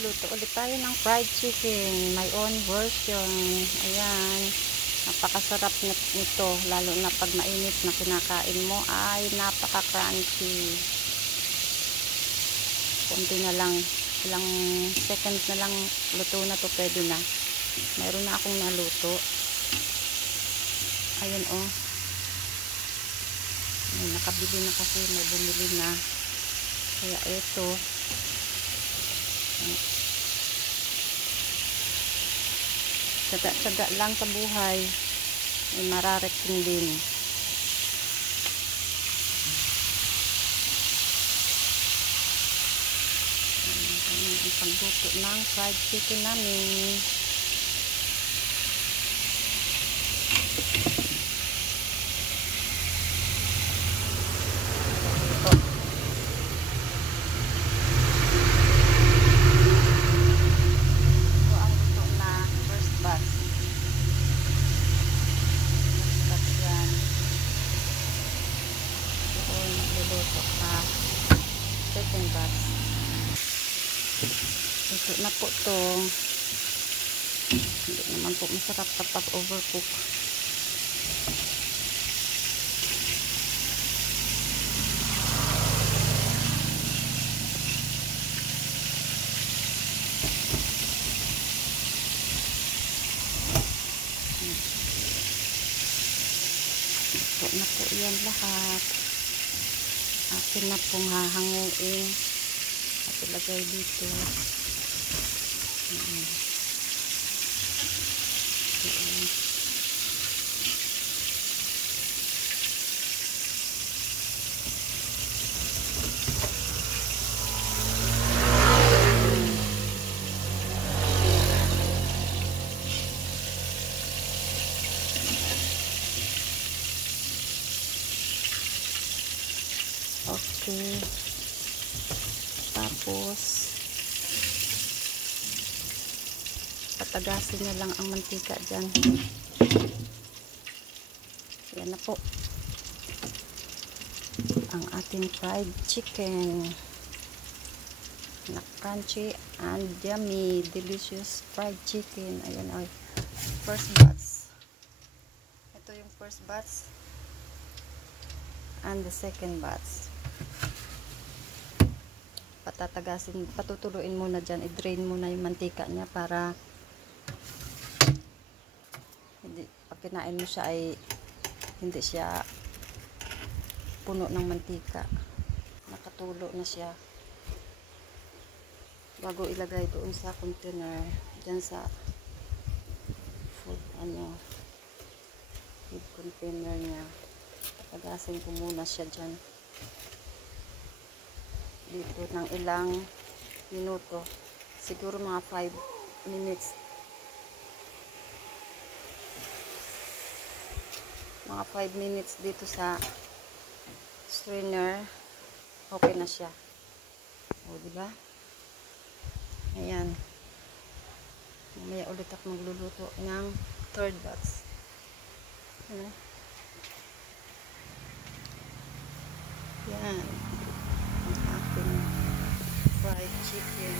Luto ulit tayo ng fried chicken, my own version. Ayan, napakasarap nito, lalo na pag mainit na kinakain mo ay napaka crunchy. Kunti na lang, ilang seconds na lang, luto na to, pwede na. Mayroon na akong naluto. Ayan oh, may nakabili na kasi, may bumili na, kaya ito tsaga-tsaga lang sa buhay, may mararating din. Ayan ang pagluto ng fried chicken namin. Second batch. Ito na po to. Hindi naman po masarap kapag overcook. Ito na po yan lahat. Akin na pong hahanguin at ilagay dito. Okay. Tapos patagasin na lang ang mantika dyan. Yan na po ang ating fried chicken na crunchy and yummy, delicious fried chicken. Ayan ay first batch. Ito yung first batch and the second batch. Patatagasin, patutuluin muna dyan, i-drain muna yung mantika niya para hindi, pag kinain mo siya ay hindi siya puno ng mantika, nakatulo na siya bago ilagay doon sa container, dyan sa food container niya. Patagasin ko muna siya dyan dito ng ilang minuto, siguro mga 5 minutes, mga 5 minutes dito sa strainer. Okay na siya, o diba? Ayan, mamaya ulit ako magluluto ng third batch. Yan ang ating fried chicken.